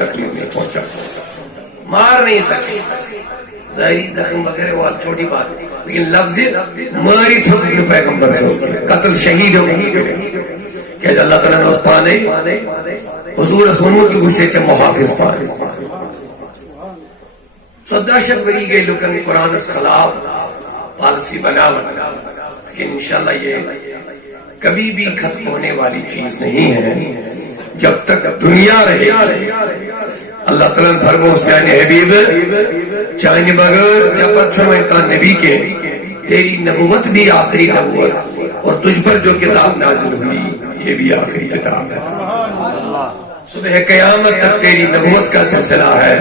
تکلیف نہیں پہنچا، مار نہیں سکے، ظاہری زخم وغیرہ وہ چھوٹی بات، لیکن لفظ ماری تھو پیغمبر سے قتل شہید ہو کہ اللہ تعالیٰ نے اس پانے حضور رسولوں کی غصے سے محافظ پانے سو دہشت گری گئی لکن قرآن اس خلاف پالیسی بنا لیکن انشاءاللہ یہ کبھی بھی ختم ہونے والی چیز نہیں ہے جب تک دنیا رہے۔ اللہ تعالیٰ نے فرمایا اس جان حبیب چاہنے بغیر جب اچھا کا نبی کے تیری نبوت بھی آخری نبوت اور تجھ پر جو کتاب نازل ہوئی یہ بھی آخری کتاب ہے، صبح قیامت تک تیری نبوت کا سلسلہ ہے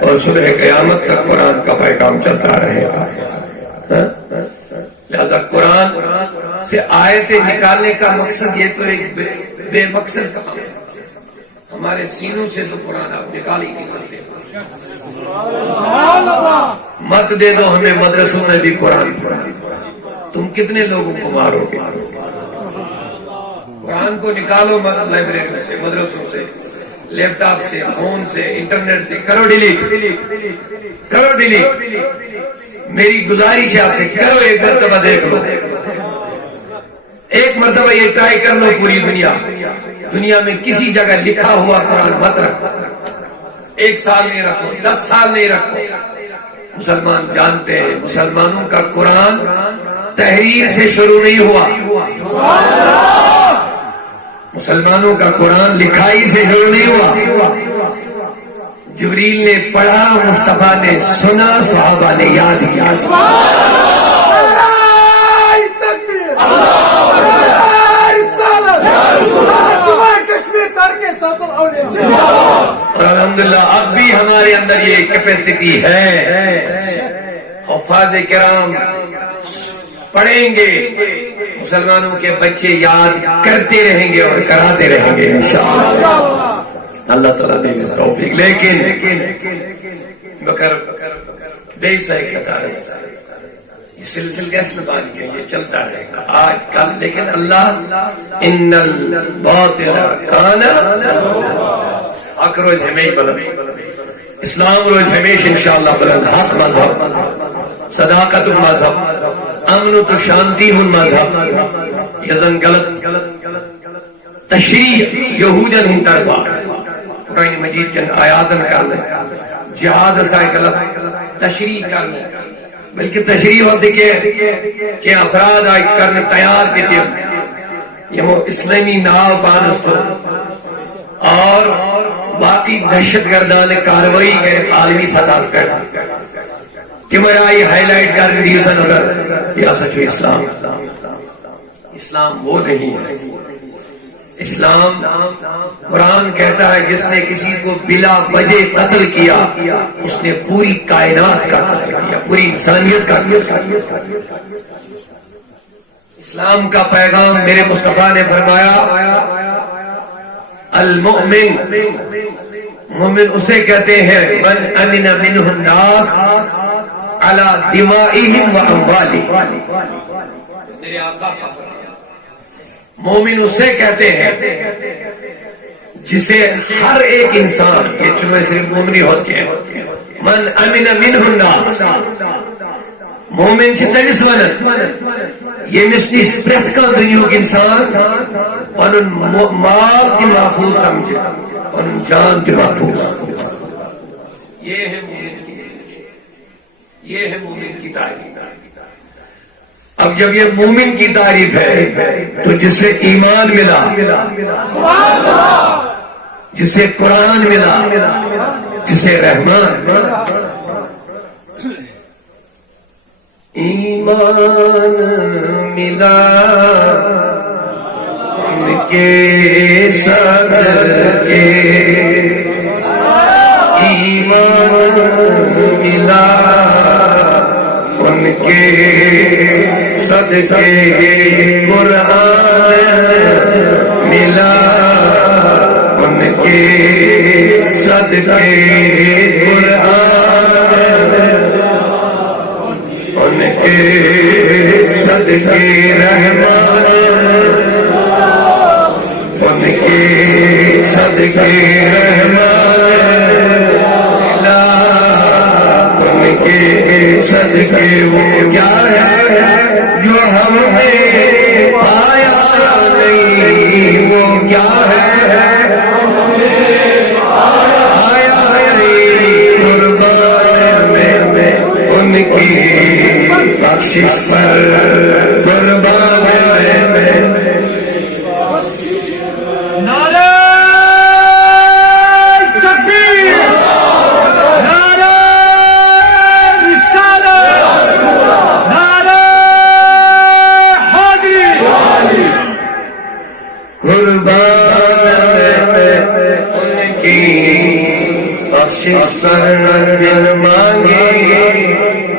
اور صبح قیامت تک قرآن کا پیغام چلتا رہے گا۔ لہذا قرآن سے آیتیں نکالنے کا مقصد یہ تو ایک بے مقصد کام ہے، ہمارے سینوں سے تو قرآن آپ نکال ہی نہیں سکتے۔ مت دے دو ہمیں مدرسوں میں بھی قرآن پڑھنے، تم کتنے لوگوں کو مارو گے؟ قرآن کو نکالو لائبریری سے، مدرسوں سے، لیپ ٹاپ سے، فون سے، انٹرنیٹ سے، کرو ڈیلیٹ، کرو ڈیلیٹ۔ میری گزارش ہے آپ سے، کرو ایک مرتبہ دیکھ لو، ایک مرتبہ یہ ٹرائی کر لو۔ پوری دنیا میں کسی جگہ لکھا ہوا قرآن مت رکھو، 1 سال نہیں رکھو، 10 سال نہیں رکھو۔ مسلمان جانتے ہیں مسلمانوں کا قرآن تحریر سے شروع نہیں ہوا، مسلمانوں کا قرآن لکھائی سے شروع نہیں ہوا۔ جبریل نے پڑھا، مصطفیٰ نے سنا، صحابہ نے یاد کیا۔ اور الحمدللہ اب بھی ہمارے اندر یہ کیپیسٹی ہے، حفاظ کرام پڑھیں گے، مسلمانوں کے بچے یاد کرتے رہیں گے اور کراتے رہیں گے انشاءاللہ، اللہ تعالیٰ دے گا توفیق۔ لیکن بکر بے سائے قطار یہ سلسل گیس میں بات کیا، یہ چلتا رہے گا آج کل، لیکن اللہ ان الباطل کان حق روز ہمیش بلند، اسلام روز ہمیش انشاءاللہ بلند، حق مذہب، صداقت مذہب، امن و تو شانتی ہن مذہب، یزن غلط تشریح یہودن ہن تربا قرآن مجید چند آیاتن کرنے، جہاد اسائے غلط تشریح کرنے، بلکہ تشریح ہوتی کہ افراد آج کرنے تیار کے تھے یہ وہ اسلامی ناو پانستو اور باقی دہشت گردان کاروائی کے عالمی سطح پر کہ میں آئی ہائی لائٹ کر ریزن اگر یا سچو اسلام وہ نہیں ہے۔ اسلام قرآن کہتا ہے جس نے کسی کو بلا وجہ قتل کیا اس نے پوری کائنات کا قتل کیا، پوری انسانیت کا قتل کیا۔ اسلام کا پیغام میرے مصطفیٰ نے فرمایا المؤمن، مومن اسے کہتے ہیں من امن منہ الناس علی دمائہم و اموالہم، میرے آقا کا مومن اسے کہتے ہیں جسے ہر ایک انسان، یہ چونکہ صرف مومنی ہوتے ہیں، من امن منہ الناس مومن چھ تمس ونن یہ نش پریت کان دنیاک انسان پنن مال تہ محفوظ سمجھے، پنن جان تہ محفوظ، یہ ہے مومن کی، یہ ہے مومن کی تعریف۔ اب جب یہ مومن کی تعریف ہے تو جسے ایمان ملا، جسے قرآن ملا، جسے رحمان ملا، ایمان ملا ان کے صدر کے، ایمان ملا ان کے صدقے، قرآن ملا ان کے صدقے، قرآن ان کے صدقے، رحمان ان کے صدقے، رحمان بخشش پر بن مانگے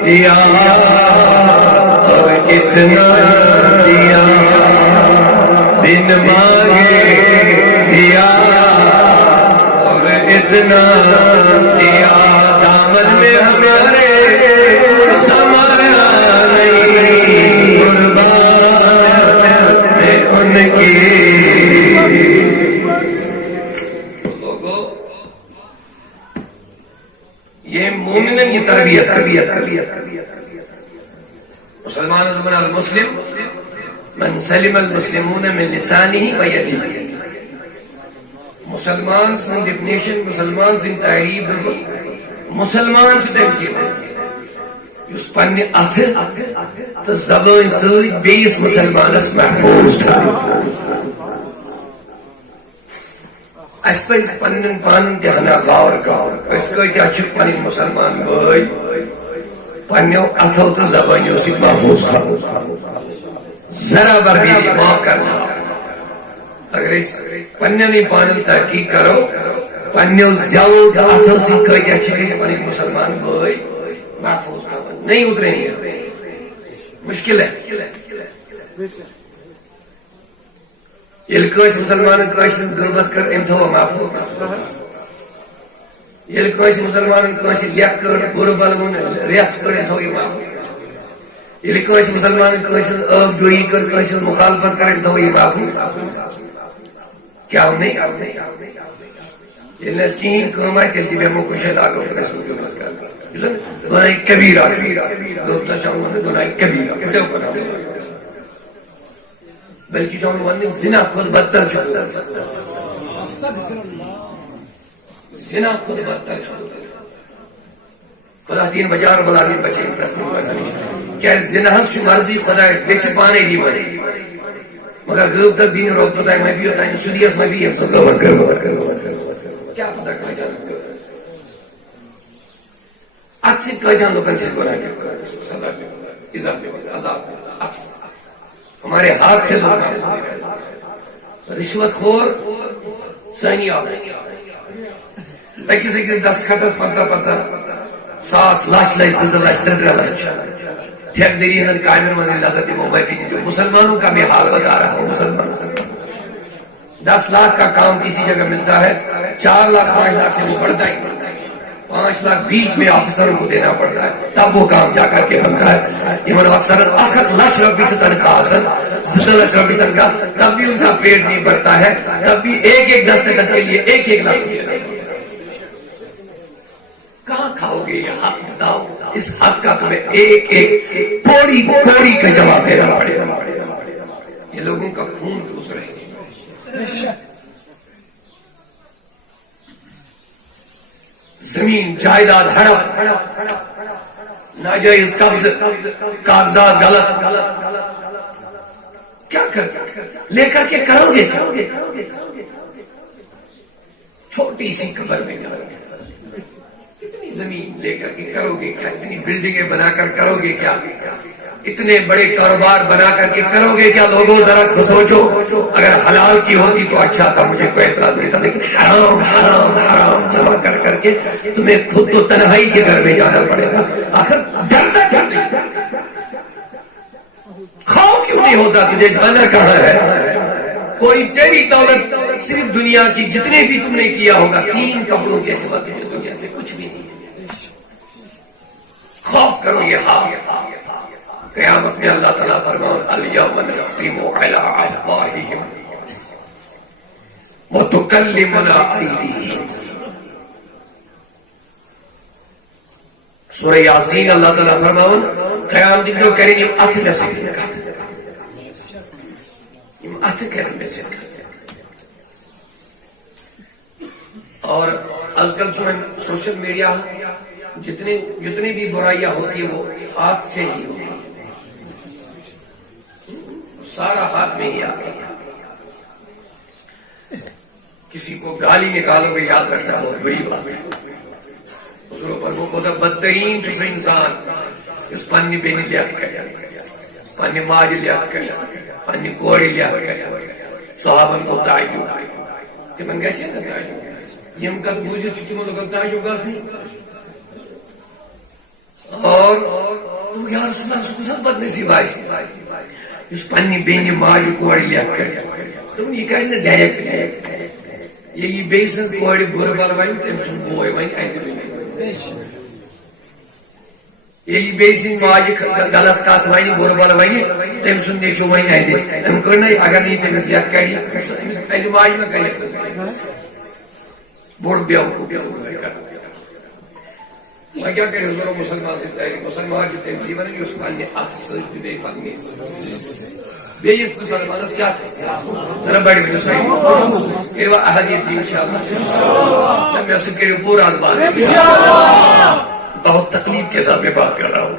دیا اور اتنا دیا بن مانگے دیا اور اتنا دیا دامن میں ہمارے سمایا نہیں قربان میں ان کی یہ مومنن کی تربیت مسلمان من المسلم من سلم المسلمون من لسانه و یده مسلمان سن ڈیفینیشن مسلمان سن تعریف مسلمان سے تمسی اس پنہ اتھ تو زبان ست بیس مسلمانس محفوظ تھا اس پہ پنن پانن تہنا غور اس کتیا پن مسلمان بھائی پنو اتھو تو زبانوں سی محفوظ تھا ذرا بر بھی ماں کرنا اگر پنن پانن تحقیق کرو پنو زیو اتھو سی کتیا پن مسلمان بھائی محفوظ تھا نہیں اترے مشکل ہے یل کس مسلمان کس غربت کر ام تھو محفوظ یل کس مسلمان کس لیک کر بر بلون ریس کر ام تھو محفوظ یل کس مسلمان کس اب جوئی کر کس مخالفت کر ام تھو محفوظ کیا نہیں یل کہیں کم ہے تیل تھی بیمو کچھ لاگو کس غربت کر گناہ کبیرہ غربت شامل گناہ کبیرہ بلکہ جو ہم زنا خود بدتر چھوڑا زنا خود بدتر چھوڑا خدا تین بجار بلا بھی بچے کیا زنا سے مرضی خدا بیچ پانے لی مرے مگر غرب تک دین روک پتہ ہے میں بھی ہوتا ہے سنیس میں بھی ہے سو غور کیا پتہ کہا جانا اکثر کہا جانا لوگن سے گناہ کیا سزا کے اضافے عذاب اکثر ہمارے ہاتھ سے لوگ رشوت خور سانی آپ کسی کے 10 خطر 50 ساس لاچ لائی سزا لاچ تردر لاچ ٹھیک دری حضرت قائمر مزید اللہ ذاتی موبائفی جو مسلمانوں کا میں حال بتا رہا ہوں مسلمانوں کا 10 لاکھ کا کام کسی جگہ ملتا ہے 4 لاکھ 5 لاکھ سے وہ بڑھتا ہی 5 لاکھ بیچ میں آفیسروں کو دینا پڑتا ہے تب وہ کام جا کر کے بنتا ہے یہ اکثر 8 لاکھ روپے سے تنخواہ 7 لاکھ روپے تنخواہ تب بھی ان کا پیٹ نہیں بھرتا ہے تب بھی ایک دستخط کے لیے 1 لاکھ روپے کہاں کھاؤ گے یہ حق بتاؤ اس حق کا تمہیں ایک کوڑی کا جواب دینا پڑے گا یہ لوگوں کا خون چوس رہے ہیں زمین جائیداد ہڑپ ناجائز قبض کاغذات غلط کیا لے کر کے کرو گے چھوٹی سی قبر میں کتنی زمین لے کر کے کرو گے کیا اتنی بلڈنگیں بنا کر کرو گے کیا اتنے بڑے کاروبار بنا کر کے کرو گے کیا لوگوں ذرا سوچو اگر حلال کی ہوتی تو اچھا تھا مجھے کوئی اعتراض نہیں تھا لیکن حرام حرام حرام جمع کر کے تمہیں خود تو تنہائی کے گھر میں جانا پڑے گا آخر ڈرتا کیا نہیں کھاؤ کیوں نہیں ہوتا تجھے جانا کہاں ہے کوئی تیری دولت صرف دنیا کی جتنے بھی تم نے کیا ہوگا 3 کپڑوں کے سوا تجھے دنیا سے کچھ بھی نہیں خوف کرو یہ حال قیامت میں اللہ تعالیٰ فرمان الیوم نختم علی افواہہم وتکلمنا ایدیہم سورہ یاسین اللہ تعالیٰ فرمان قیام دن جو کریں یہ اتھ میں سے یہ اتھ کریں میں سے اور آج کل سوشل میڈیا جتنے بھی برائیاں ہوتی ہیں وہ ہاتھ سے ہی ہوتی ہیں سارا ہاتھ میں ہی آتا ہے کسی کو گالی نکالو گے یاد رکھنا بہت بڑی بات ہے حضور پر وہ ہوتا بدترین جس انسان اس پانی بینی لیات کریا پانی ماج لیات کریا پانی کوڑی لیات کریا صحابن کو تعجب کہ من کیسے نہ تعجب یم کت بوجھت تمو لگن تعجب گژھنی اور تم یا رسول اللہ صلی اللہ بد نصیب اس پنہ بیٚنہِ ماجہِ کورِ لیکھ کر تم یہ کر نا ڈائریکٹ یہ بیٚیہِ سٕنٛز کورِ بُرٕ بل ون تٔمۍ سُنٛد بوے ون اتہِ یہ بیٚیہِ سٕنٛدِ ماجہِ غلط کتھ ونہِ بُرٕ بل ونہِ تٔمۍ سُنٛد نیٚچوٗ ونہِ اتہِ أمۍ کٔر نا اگر نہٕ یہِ تٔمِس لیکھ کڑِ أمِس پزِ ماجہِ ما کرِ بوٚڑ بیوقوٗف وۄنۍ کیٛاہ کٔرِو ضروٗر مُسلمان سٕنٛدۍ تٲریٖخ مُسلمان چھُ تٔمسٕے ونان یُس پننہِ اتھٕ سۭتۍ تہٕ بیٚیہِ پننہِ بیٚیِس مُسلمانس کیٛاہ ذرا بڑِ ؤنِو صحیح کٔرِو احادیث انشاءاللہ مےٚ سۭتۍ کٔرِو پوٗرٕ اتھ بات بہت تکلیف کے ساتھ میں بات کر رہا ہوں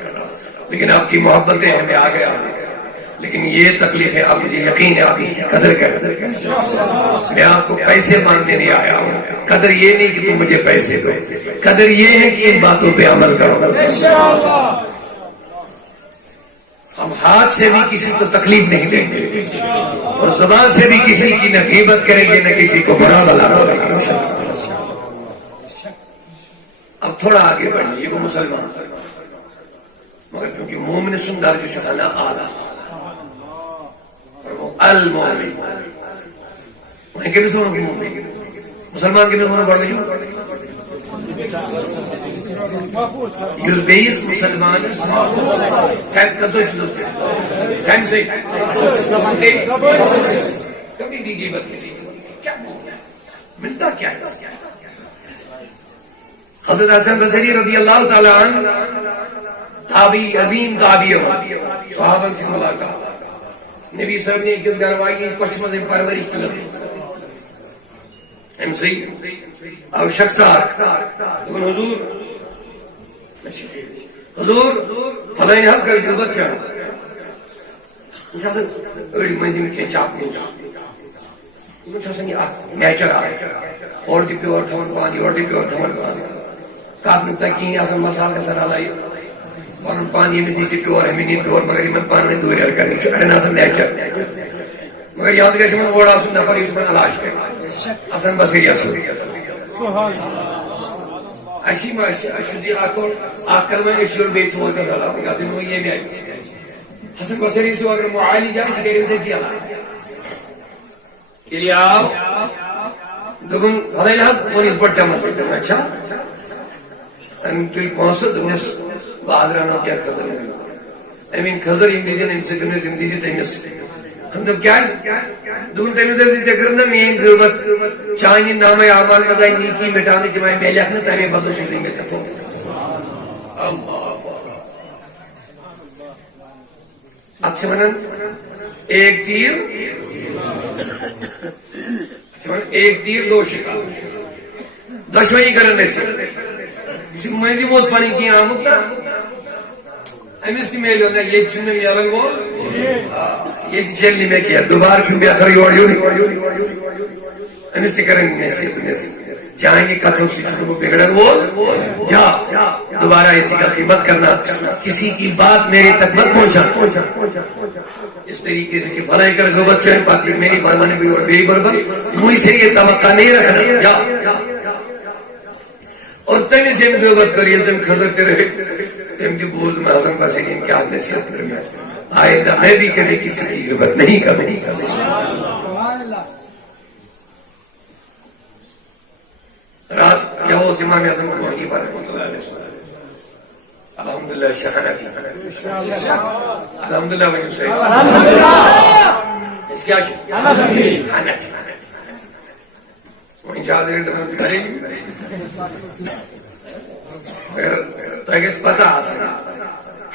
لیکن آپ کی محبتیں ہمیں آ گیا لیکن یہ تکلیف ہے آپ مجھے یقین ہے آپ اس کی قدر کریں میں آپ کو پیسے مانگنے نہیں آیا ہوں قدر یہ نہیں کہ تم مجھے پیسے دو قدر یہ ہے کہ ان باتوں پہ عمل کرو ہم ہاتھ سے بھی کسی کو تکلیف نہیں دیں گے اور زبان سے بھی کسی کی نہ غیبت کریں گے نہ کسی کو برا بلا بولیں گے اب تھوڑا آگے بڑھیے یہ وہ مسلمان مگر کیونکہ مومن سندر جو چکانا آلہ المومن وہیں کے بھی سنو کہ مومن مسلمان کے بھی سنو بڑھ گئی یوز بیس مسلمان سے کبھی بھی غیبت کسی کیا ملتا کیا ہے حضرت حسن بصری رضی اللہ تعالی عنہ تابعی عظیم تابعی صحابہ سے ملاقات نبی صاحب نے ایک گھر والی کچھ مزے پرورش طلب ایم سی اور شخص حضور فلائن حض کر جلبت چاہو اڑی منزل کے چاپ نیچر آئے اور دی پیور تھمن پانی اور دی پیور تھمن پانی کات میں چاکی آسان مسال کا سر آلائی اور پانی میں دیتی پیور ہے منی پیور مگر میں پانی میں دوری کرنی چھوڑنا آسان نیچر مگر یاد کرے من اوڑا آسان نفر اس میں علاج کر آسان بسری آسان اشی ما اشدی آکل آکل میں اشور بیت سوال کا ظالا کہتے ہیں یہ بھی آئی حسن بسری سے اگر معالی جائے اس دیر سے کیا کہ لئے آپ دکھن خدای حق ونی پڑتا مطلب کرنا اچھا توی پانسد دنیس بادرانا کیا خزر امین خزر اندیجن ان سے دنیس اندیجن تیمیس ہم جب کیا ہے دون تیمیس در سے چکرنا مین غربت چاہنی نام اعمال مدائی نیکی مٹانے کے مائن میلے اپنے تیمی بدو شدیں گے تکو اللہ اچھا منن ایک تیر ایک تیر دو شکا دشمنی کرنے سے کسی مجھے موز پانی کی آمد نا امیس کی میل ہوتا ہے یہ چننے میں الگ وہ یہ چلنی میں کیا دوبار چن بھی اثر یوڑ امیس کی کرنے سے جائیں گے کتھوں سے چھوٹوں کو بگڑن وہ جا دوبارہ اسی کا قیمت کرنا کسی کی بات میرے تک مت پہنچا اس طریقے سے کہ فلائی کر غبت چاہیں پاتی میری فرمانے بھی اور میری برباد مجھ سے یہ توقع نہیں رکھنا جا اور تم اسے غبت کریے تم خزرتے رہے تم کی بول میں حسن بسری ان کی آپ نصیحت کر میں آئندہ میں بھی کبھی کسی کی غبت نہیں کروں رات یا وہ امام اعظم کو وحی پر رحمۃ اللہ علیہ وسلم الحمدللہ شہادت الحمدللہ ونیو صحیح اس کیا حنت وہ انشاءاللہ ایک دفعہ کریں تو اگر اس پتہ آسنا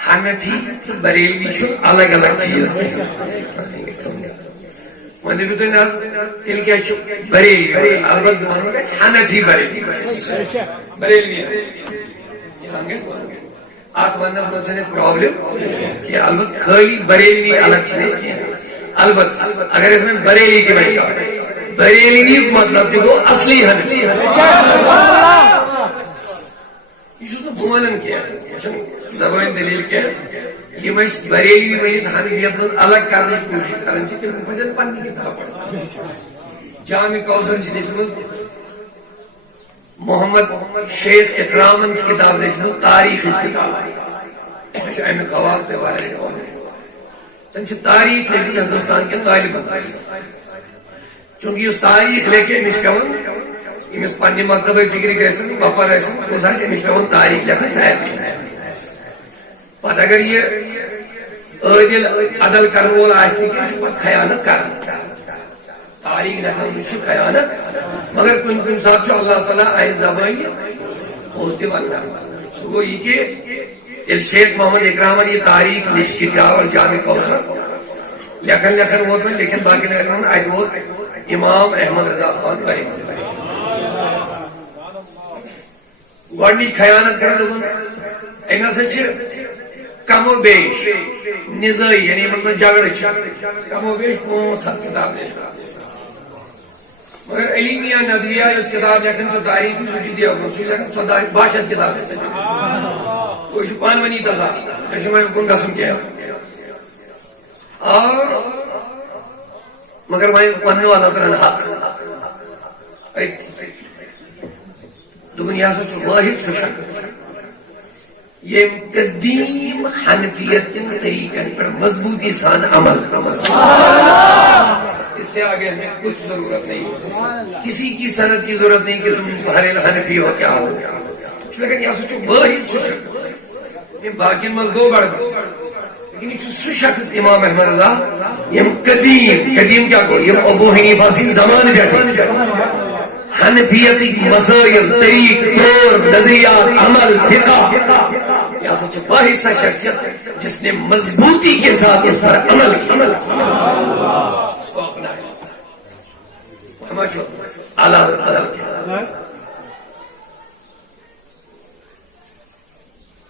حنفی تو بریلوی چھو الگ الگ چیز وانده بھی تو ناز تل کیا چھو بریلوی البت دوانو گا حنفی بریلوی آت وانده مسئلہ پرابلم کہ البت خالی بریلوی الگ چیز کیا البت اگر اس میں بریلی کے بڑی کا بریلوی مطلب جو اصلی حنفی یہ چیز نے بھوانن کیا زبان دلیل کیا یہ میں اس بریلی میں حنفیت میں الگ کرنے کی کوشش کرنے چاہیے کہ فجر پانی کتاب پڑھا جامع کوثر جس میں محمد شیخ اکرامن کتاب لیکھنو تاریخ کتاب امی خواب تے والے تم تاریخ لیکن ہندوستان کے غالباً چونکہ اس تاریخ لیکن امس پیون امس پنہ مکتب فکر گھن بپر امس امس پیون تاریخ لکھن شاید پتہ اگر یہ عادل عدل کرن وول آسہ پتہ خیانت کرن تاریخ لکھن خیانت مگر کن کن سات اللہ تعالیٰ آئے زبانی اس دیوان سو گو یہ کہ شیخ محمد اکرامن یہ تاریخ لکھ کتاب اور جامع کوثر لکھن ووت میں لیکن باقی لکھن ات ووت امام احمد رضا خان بری گۄڈنِچ خیانت کرن دوٚپُن أمۍ ہسا چھِ کم و بیش نزٲیی یعنی یِمن منٛز جگڑٕ چھِ کم و بیش 500 کتاب لیچھمٕژ مگر علی میاں ندویہ اس کتاب لکھن تو تاریخ سہ دیا گو سہ لکھن 62 کتاب وہ پانونی تذا کن گھن کی اور مگر وی ونو اللہ تعالیٰ حق دن یہ ہسا واحد سہ شخص یم قدیم حنفیت کن طریقن پر مضبوطی سان عمل اس سے آگے ہمیں کچھ ضرورت نہیں کسی کی سند کی ضرورت نہیں کہ تم ہر حنفی ہو کیا ہو لیکن یہ سہ واحد سہ شخص باقی من گو بڑھ لیکن یہ سہ شخص امام احمد رضا یم قدیم کیا کو یم ابو حنیفہ سن زمان بیٹھے حنفیت مسائل طریق طور نظریات عمل فقہ یہ سچ واحد سا شخصیت جس نے مضبوطی کے ساتھ اس پر عمل کیا اس کو اپنایا ہمارے اعلیٰ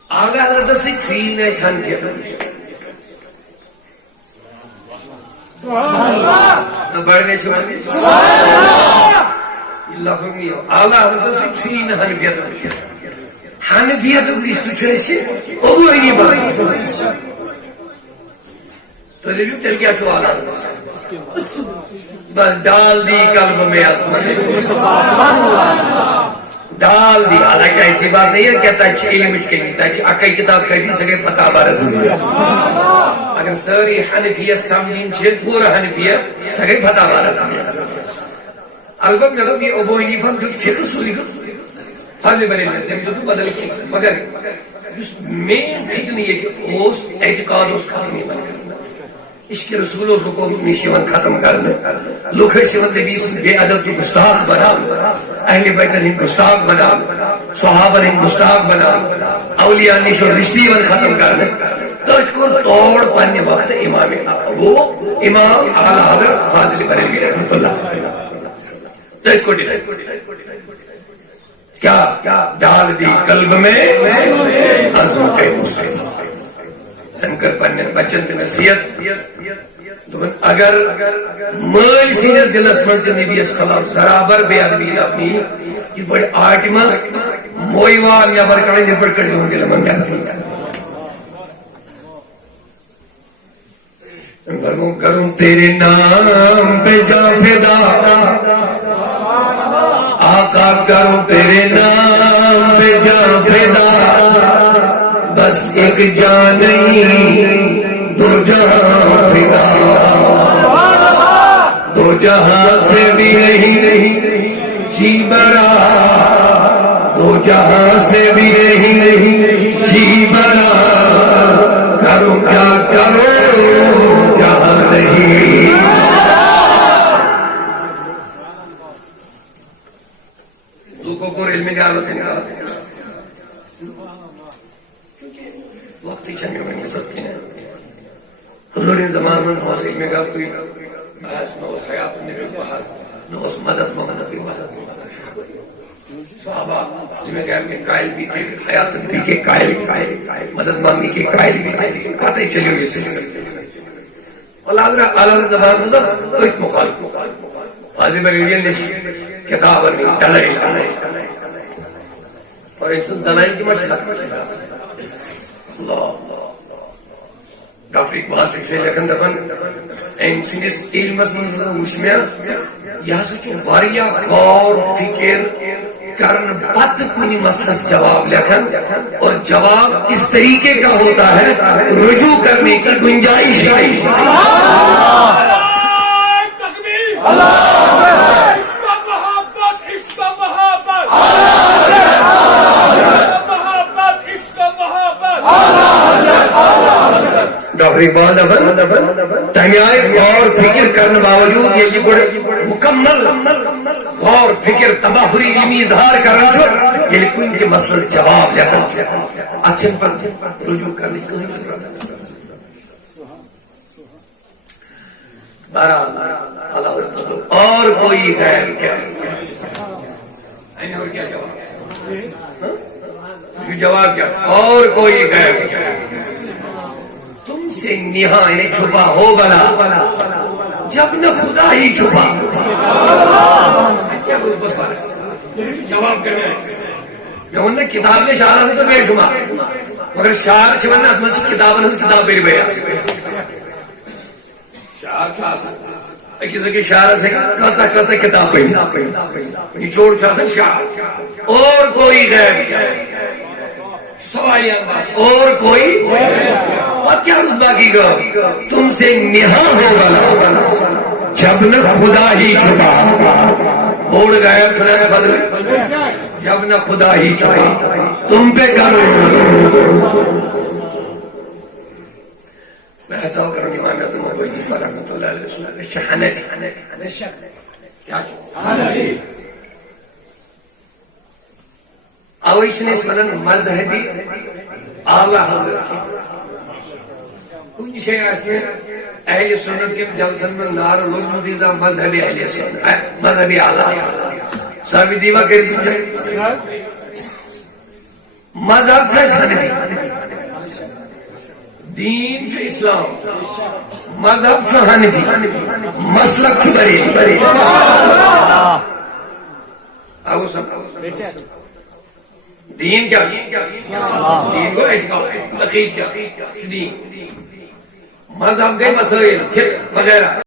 اعلیٰ حضرت سے چھین ہے چھان کیا بڑھنے چھوانے لفظی اعلیٰ حضرت سے چھین حنفیت حنفیت رشتہ چھے ابو حنیفہ تو دیکھو تیل کیا چھو اعلیٰ حضرت بس ڈال دی قلب میں آسمان ڈال دی حالانکہ ایسی بات نہیں ہے کہ تچ علم مشکل نہیں تچ اکئی کتاب کہتی سکے فتح بارز اگر ساری حنفیت سامنین چھے پورا حنفیت سکے فتح بارز البت میں تو یہ ابو حنیفہ جو فقہ سوئی حاضر بنے میں تم جو بدل کی مگر مین فکر نہیں ہے کہ اس اعتقاد اس ختم نہیں بنے عشق رسول و کو نیشیون ختم کرنا لوگ سیون نبی بے ادب کی گستاخ بنا اہل بیت نے گستاخ بنا صحابہ نے گستاخ بنا اولیاء نے شو رشتی ون ختم کرنا تو اس کو توڑ پانے وقت امام وہ امام اعلیٰ حضرت فاضل بریلوی رحمۃ اللہ تو اس کو کیا ڈال دی قلب میں عظمت مسلم شنکر پنن بچن کی نصیحت اگر مل سینر دلس من نبی خلاف برابر بیان بھی اپنی یہ بڑے آرٹ میں موئیوان یا برکڑے نپڑ کر دوں دل من کروں تیرے نام پہ جا فدا آقا کروں تیرے نام پہ جا فدا بس ایک جان نہیں دو جہاں فدا دو جہاں سے بھی نہیں جی برا دو جہاں سے بھی نہیں جی برا کروں کیا کرو جہاں نہیں لوگوں کو علم میں غالب ہے وقت ہی چمیوں میں نہیں سکتے ہیں حضور زمان میں نوز علم کا کوئی بحث نوز حیات نبی بحث نوز مدد مغنفی مدد صحابہ علم غیب کے قائل بھی تھے حیات نبی کے قائل مدد مانگی کے قائل بھی تھے آتے ہی چلیو یہ سلسل اللہ علیہ زمان میں کوئی مخالف حاضر بریلیہ نے کتاب نہیں دلائی اور انسان دلائی کی مشکل اللہ ڈاکٹر اقبال سے لکھن دپن ام سندس علمس من وچ مے یہ سا غور فکر کرن پت کنی مسئلس جواب لکھن اور جواب اس طریقے کا ہوتا ہے رجوع کرنے کی گنجائش ہے. ڈاکٹر اقبال تنہائی غور فکر کرنے باوجود یہ بڑے مکمل غور فکر تباہری علمی اظہار کرنا چھو یہ کوئی کے مسئلہ جواب لکھن اچھے پر رجوع کرنے کی کوئی ضرورت ہے. بہرحال اور کوئی غیر کیا اور کیا جواب کیا اور کوئی غیر کیا تم سے نہا انہیں چھپا ہو بنا جب نہ خدا ہی چھپا. کیا جواب کرنا ہے کتاب نے شاعر سے تو بے شمار مگر شاعر چھوڑنا کتاب کتاب میری بھیا کسی شاعر سے کتا کتاب پڑھی چھوڑ شاعر اور کوئی غیر اور کوئی اور کیا رتبہ کی گا تم سے نہا ہو بنا جب نہ خدا ہی چھپا اوڑ گیا فلانا بدل جب نہ خدا ہی چھپا تم پہ کرو. میں ایسا کروں گی مانا تم رحمۃ اللہ علیہ اویش نے مذہبی اعلیٰ حضرت کچھ اہل سنت کے جلسن میں نار لوگ مدیدہ مذہبی اہل سنت مذہبی اعلیٰ ثابت دیوا کر دیں مذہب ہے دین چھو اسلام مذہب چھو حنفی مسلک چھو بریلی آگو سب دین کیا دین کو اعتقاد عقید کیا دین مذہب گئے مسائل وغیرہ